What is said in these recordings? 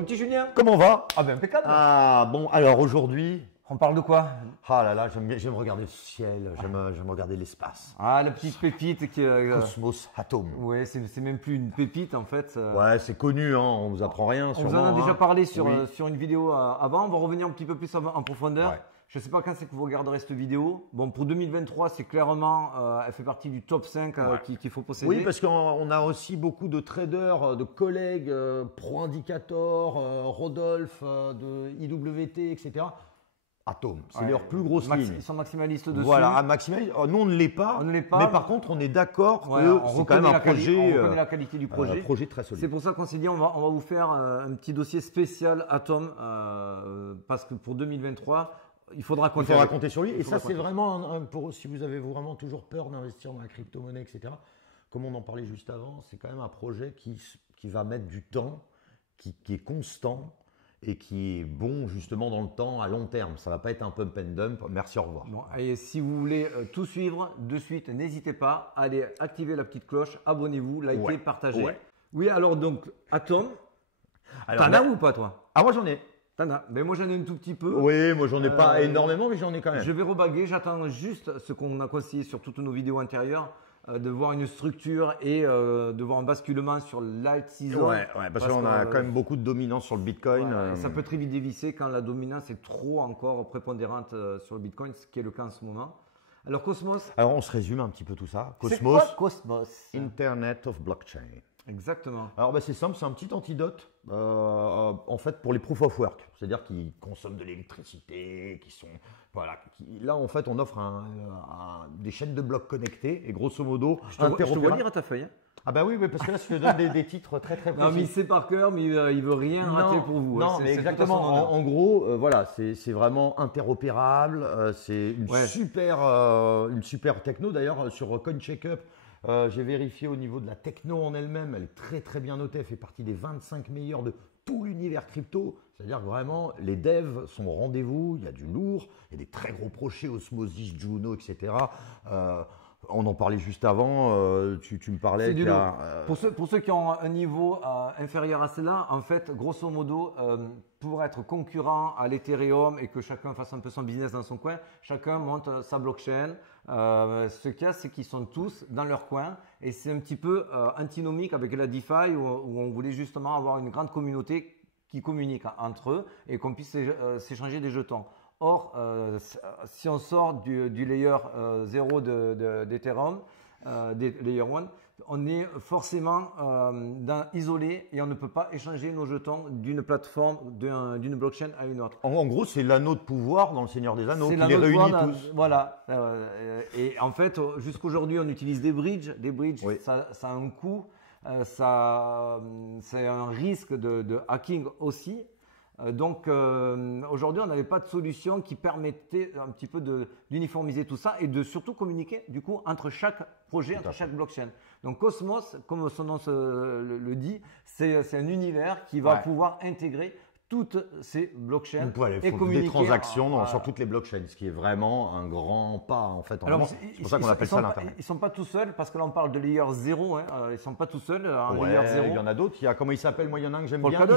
Mon petit Julien. Comment on va? Ah ben impeccable. Ah bon, alors aujourd'hui, On parle de quoi? ah là là, j'aime regarder le ciel, j'aime regarder l'espace. Ah, la petite pépite qui. Cosmos Atom. Ouais, c'est même plus une pépite en fait. Ouais, c'est connu, hein, on vous apprend rien On vous sûrement. en a déjà hein. parlé sur, Oui. sur une vidéo avant. On va revenir un petit peu plus en profondeur. Ouais. Je ne sais pas quand c'est que vous regarderez cette vidéo. Bon, pour 2023, c'est clairement, elle fait partie du top 5 qu'il faut posséder. Oui, parce qu'on a aussi beaucoup de traders, de collègues, Pro Indicator, Rodolphe, de IWT, etc. Atom, c'est leur plus grosse ligne. Ils sont maximalistes dessus. Voilà, à maximaliste. Nous, on ne l'est pas. On ne l'est pas. Mais par contre, on est d'accord Ouais, que c'est quand même un projet. On reconnaît la qualité du projet. Un projet très solide. C'est pour ça qu'on s'est dit on va vous faire un petit dossier spécial Atom parce que pour 2023, il faudra compter. Il faudra compter sur lui. Et ça, compter. c'est vraiment, si vous avez vraiment toujours peur d'investir dans la crypto-monnaie, etc., comme on en parlait juste avant, c'est quand même un projet qui va mettre du temps, qui est constant et qui est bon justement dans le temps à long terme. Ça va pas être un pump and dump. Merci, au revoir. Bon, et si vous voulez tout suivre de suite, n'hésitez pas à aller activer la petite cloche, abonnez-vous, likez, Ouais. partagez. Ouais. Oui, alors donc, Atom, Alors, t'en as ou pas toi? Ah, moi j'en ai. T'en as. Mais moi j'en ai un tout petit peu. Oui, moi j'en ai pas énormément, mais j'en ai quand même. Je vais rebaguer, j'attends juste ce qu'on a conseillé sur toutes nos vidéos antérieures, de voir une structure et de voir un basculement sur l'alt season. Ouais, parce qu'on a quand même beaucoup de dominance sur le Bitcoin. Ouais, ça peut très vite dévisser quand la dominance est trop encore prépondérante sur le Bitcoin, ce qui est le cas en ce moment. Alors Cosmos. Alors on se résume un petit peu tout ça. C'est Cosmos, quoi Cosmos? Internet of Blockchain. Exactement. Alors c'est simple, c'est un petit antidote en fait pour les proof of work, c'est-à-dire qui consomment de l'électricité, qui sont là en fait on offre des chaînes de blocs connectés et grosso modo Je te vois lire à ta feuille. Hein. Ah bah oui, parce que là je te donne des titres très précis. Non mais il sait par cœur, mais il veut rien rater pour vous. Non, hein. mais C'est exactement. En gros, voilà, c'est vraiment interopérable. C'est une super techno. D'ailleurs, sur CoinCheckup, j'ai vérifié au niveau de la techno en elle-même. Elle est très très bien notée. Elle fait partie des 25 meilleurs de tout l'univers crypto. C'est-à-dire que vraiment, les devs sont au rendez-vous. Il y a du lourd. Il y a des très gros projets, Osmosis, Juno, etc. On en parlait juste avant, tu me parlais. Pour ceux qui ont un niveau inférieur à cela, en fait, grosso modo, pour être concurrent à l'Ethereum et que chacun fasse un peu son business dans son coin, chacun monte sa blockchain. Ce qu'il y a, c'est qu'ils sont tous dans leur coin et c'est un petit peu antinomique avec la DeFi où on voulait justement avoir une grande communauté qui communique entre eux et qu'on puisse s'échanger des jetons. Or, si on sort du layer 0 d'Ethereum, des layer 1, on est forcément isolé et on ne peut pas échanger nos jetons d'une plateforme, d'une blockchain à une autre. En gros, c'est l'anneau de pouvoir dans le Seigneur des Anneaux qui les l'anneau de réunit pouvoir tous. Voilà. Et en fait, jusqu'aujourd'hui, on utilise des bridges. Des bridges, Oui. ça a un coût, c'est un risque de hacking aussi. Donc aujourd'hui, on n'avait pas de solution qui permettait un petit peu d'uniformiser tout ça et de surtout communiquer du coup entre chaque projet, entre chaque blockchain. Donc Cosmos, comme son nom le dit, c'est un univers qui va pouvoir intégrer toutes ces blockchains et communiquer des transactions sur toutes les blockchains, ce qui est vraiment un grand pas en fait. Alors, c'est pour ça qu'on appelle ça l'Internet. Ils sont pas tout seuls parce que là on parle de layer 0, hein, ils sont pas tout seuls. Ouais, Layer 0. il y en a d'autres. Il y a comment il s'appelle? Moi, il y en a un que j'aime bien.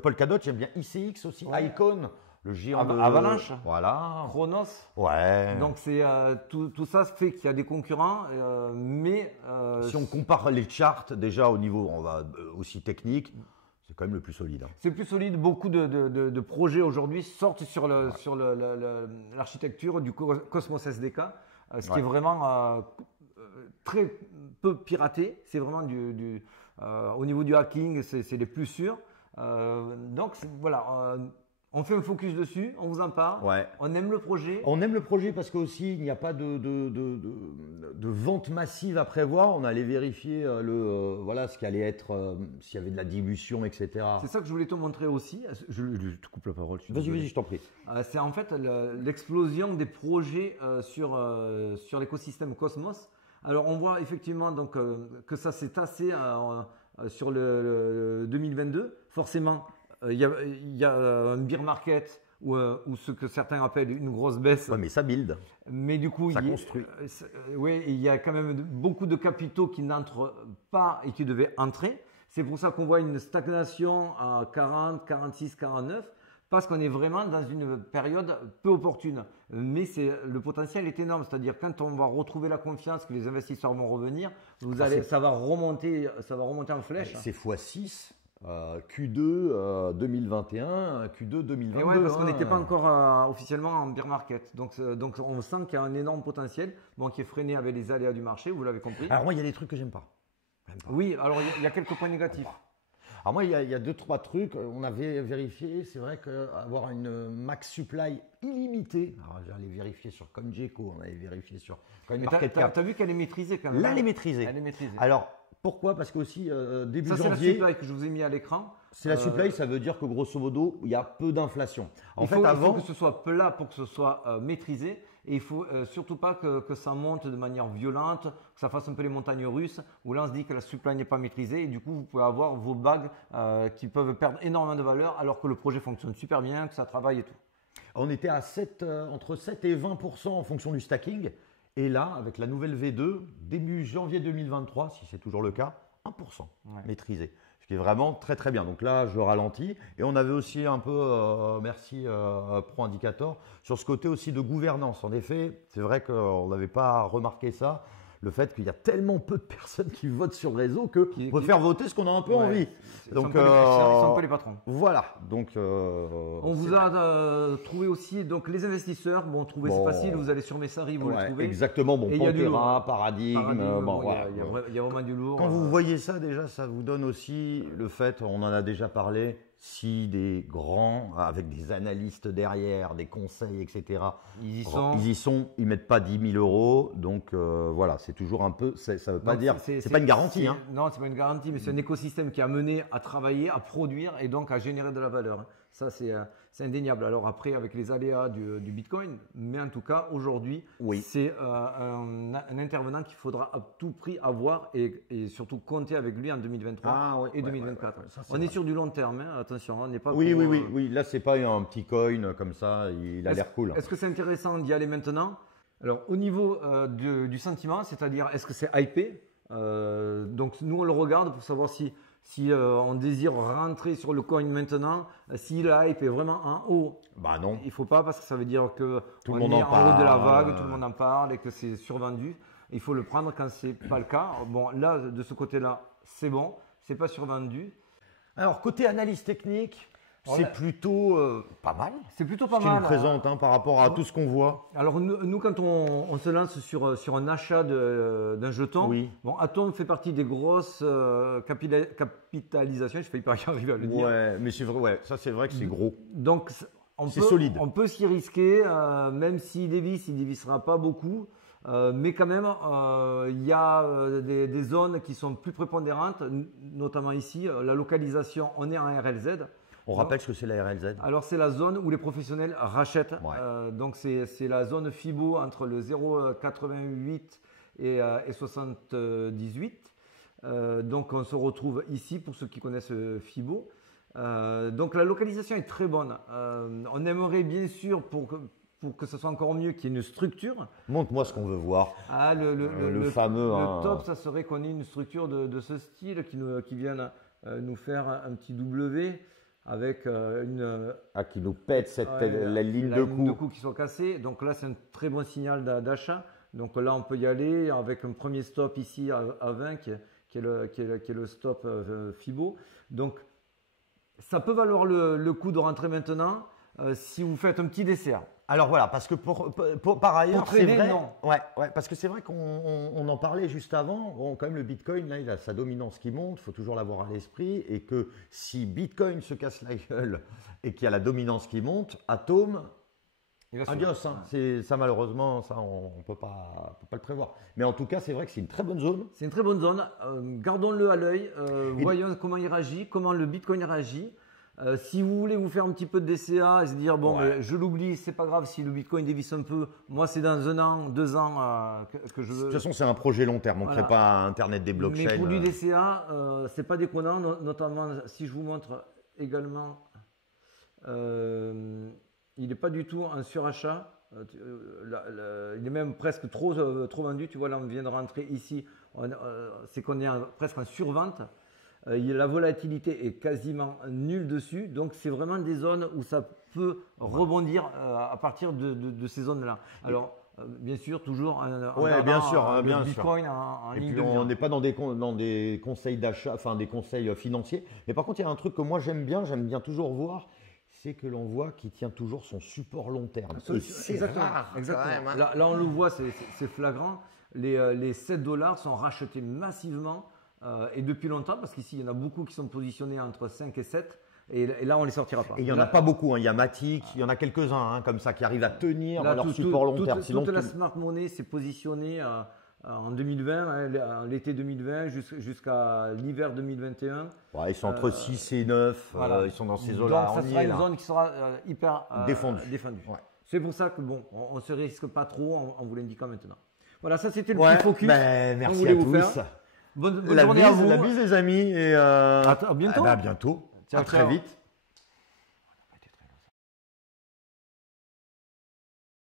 Polkadot, j'aime bien. ICX aussi. Icon, le géant de Avalanche. Voilà. Chronos. Ouais. Donc c'est tout ça fait qu'il y a des concurrents, mais si on compare les charts déjà au niveau aussi technique. C'est quand même le plus solide. Hein. C'est plus solide. Beaucoup de projets aujourd'hui sortent sur l'architecture du Cosmos SDK, ce qui est vraiment très peu piraté. C'est vraiment au niveau du hacking, c'est les plus sûrs. Donc voilà. On fait un focus dessus, on vous en parle. Ouais. On aime le projet. On aime le projet parce qu'aussi il n'y a pas de vente massive à prévoir. On allait vérifier ce qui allait être s'il y avait de la dilution, etc. C'est ça que je voulais te montrer aussi. Je te coupe la parole. Vas-y, je t'en prie. C'est en fait l'explosion des projets sur l'écosystème Cosmos. Alors on voit effectivement donc que ça s'est tassé sur le 2022. Forcément. Il y a un bear market ou ce que certains appellent une grosse baisse. Ouais, mais ça build. Mais du coup, ça construit. Oui, il y a quand même beaucoup de capitaux qui n'entrent pas et qui devaient entrer. C'est pour ça qu'on voit une stagnation à 40, 46, 49, parce qu'on est vraiment dans une période peu opportune. Mais le potentiel est énorme, c'est-à-dire quand on va retrouver la confiance que les investisseurs vont revenir, ça va remonter en flèche. C'est x6. Q2 2021, Q2 2022. Et ouais, parce qu'on n'était pas encore officiellement en bear market. Donc on sent qu'il y a un énorme potentiel, qui est freiné avec les aléas du marché, vous l'avez compris. Alors moi, il y a des trucs que j'aime pas. Oui, alors il y a quelques points négatifs. Alors moi, il y a deux, trois trucs. On avait vérifié. C'est vrai qu'avoir une max supply illimitée. Alors j'allais vérifier sur CoinGecko, on avait vérifié sur CoinMarketCap. T'as vu qu'elle est maîtrisée quand même. Là, elle est maîtrisée. Elle est maîtrisée. Alors pourquoi? Parce qu'aussi début ça, janvier. C'est la supply que je vous ai mis à l'écran. C'est la supply, ça veut dire que grosso modo, il y a peu d'inflation. Il faut que ce soit plat pour que ce soit maîtrisé. Et il faut surtout pas que ça monte de manière violente, que ça fasse un peu les montagnes russes, où là on se dit que la supply n'est pas maîtrisée et du coup vous pouvez avoir vos bagues qui peuvent perdre énormément de valeur alors que le projet fonctionne super bien, que ça travaille et tout. On était à entre 7 et 20% en fonction du stacking. Et là, avec la nouvelle V2, début janvier 2023, si c'est toujours le cas, 1% maîtrisé. Ce qui est vraiment très très bien. Donc là, je ralentis. Et on avait aussi un peu, merci Pro Indicator, sur ce côté aussi de gouvernance. En effet, c'est vrai qu'on n'avait pas remarqué ça. Le fait qu'il y a tellement peu de personnes qui votent sur le réseau qu'on peut faire voter ce qu'on a un peu envie. Donc, ils sont un peu les patrons. Voilà. Donc, on vous a trouvé aussi donc les investisseurs. Bon, trouver c'est facile. Vous allez sur Messari, vous le trouvez. Exactement. Bon, Pantera, Paradigme. Il y a vraiment du lourd. Quand vous voyez ça, déjà, ça vous donne aussi le fait, on en a déjà parlé, si des grands, avec des analystes derrière, des conseils, etc., ils y sont, ils mettent pas 10 000 euros. Donc voilà, c'est toujours un peu, ça veut pas dire, c'est pas une garantie. Non, c'est pas une garantie, mais c'est un écosystème qui a mené à travailler, à produire et donc à générer de la valeur. Ça, c'est indéniable. Alors après, avec les aléas du Bitcoin, mais en tout cas, aujourd'hui, c'est un intervenant qu'il faudra à tout prix avoir et surtout compter avec lui en 2023 et 2024. On est sur du long terme, hein, attention, on n'est pas. Oui. Là, c'est pas un petit coin comme ça, il a l'air cool. Est-ce que c'est intéressant d'y aller maintenant? Alors, au niveau du sentiment, c'est-à-dire, est-ce que c'est hypé? Donc, nous, on le regarde pour savoir si on désire rentrer sur le coin maintenant, si le hype est vraiment en haut. Bah non. Il ne faut pas parce que ça veut dire que tout on le monde est en en haut de la vague, tout le monde en parle et que c'est survendu. Il faut le prendre quand c'est pas le cas. Bon, là, de ce côté-là, c'est bon, c'est pas survendu. Alors, côté analyse technique, c'est plutôt pas mal. C'est plutôt pas mal. Ce qu'il nous présente par rapport à tout ce qu'on voit. Alors nous quand on se lance sur un achat d'un jeton, bon, Atom fait partie des grosses capitalisations. Je ne pas y arriver à le dire. Ouais, mais c'est vrai. Ça c'est vrai que c'est gros. Donc c'est solide. On peut s'y risquer, même s'il dévisse, il dévissera pas beaucoup. Mais quand même, il y a des zones qui sont plus prépondérantes, notamment ici, la localisation. On est en RLZ. On rappelle ce que c'est la RLZ. Alors, c'est la zone où les professionnels rachètent. Donc, c'est la zone FIBO entre le 0,88 et 78. Donc, on se retrouve ici pour ceux qui connaissent FIBO. Donc, la localisation est très bonne. On aimerait bien sûr pour que ce soit encore mieux qu'il y ait une structure. Montre-moi ce qu'on veut voir. Le fameux. Le top, ça serait qu'on ait une structure de ce style qui vienne nous faire un petit W. Avec qui nous pète la ligne de coup qui soit cassée. Donc là, c'est un très bon signal d'achat. Donc là, on peut y aller avec un premier stop ici à 20 qui est le stop FIBO. Donc, ça peut valoir le coup de rentrer maintenant si vous faites un petit dessert. Alors voilà, parce que par ailleurs, c'est vrai. Non. Ouais, parce que c'est vrai qu'on en parlait juste avant. Bon, quand même, le Bitcoin, là, il a sa dominance qui monte. Il faut toujours l'avoir à l'esprit. Et que si Bitcoin se casse la gueule et qu'il y a la dominance qui monte, Atom, adios. Ça, malheureusement, ça, on ne peut pas le prévoir. Mais en tout cas, c'est vrai que c'est une très bonne zone. C'est une très bonne zone. Gardons-le à l'œil. Voyons comment il réagit, comment le Bitcoin réagit. Si vous voulez vous faire un petit peu de DCA et se dire mais je l'oublie, c'est pas grave si le Bitcoin dévisse un peu. Moi, c'est dans 1 an, 2 ans que je veux. De toute façon, c'est un projet long terme. On ne crée pas Internet des blockchains. Mais pour du DCA, c'est pas déconnant. Notamment, si je vous montre également, il n'est pas du tout en surachat. Il est même presque trop vendu. Tu vois, là, on vient de rentrer ici. C'est qu'on est presque en survente. La volatilité est quasiment nulle dessus. Donc, c'est vraiment des zones où ça peut rebondir à partir de ces zones-là. Alors, bien sûr, toujours bien sûr, bien Bitcoin sûr. en Et ligne puis de mire. on n'est pas dans des conseils d'achat, enfin des conseils financiers. Mais par contre, il y a un truc que moi j'aime bien toujours voir, c'est que l'on voit qu'il tient toujours son support long terme. Et c'est Exactement. rare, Exactement. quand même, hein. Là, on le voit, c'est flagrant. Les 7 dollars sont rachetés massivement et depuis longtemps, parce qu'ici, il y en a beaucoup qui sont positionnés entre 5 et 7. Et là, on ne les sortira pas. Et il n'y en a pas beaucoup, hein. Il y a Matic, il y en a quelques-uns comme ça qui arrivent à tenir là, leur support long terme. Toute la smart money s'est positionnée en 2020, hein, l'été 2020 jusqu'à l'hiver 2021. Ouais, ils sont entre 6 et 9, voilà. ils sont dans ces zones-là. Donc, ça sera une zone qui sera hyper défendue. Ouais. C'est pour ça que bon, on ne se risque pas trop en vous l'indiquant maintenant. Voilà, ça c'était le Ouais, petit focus. Merci à tous. Faire. Bonne journée à vous. La bise les amis et à bientôt. À bientôt. Ciao, à très ciao. vite.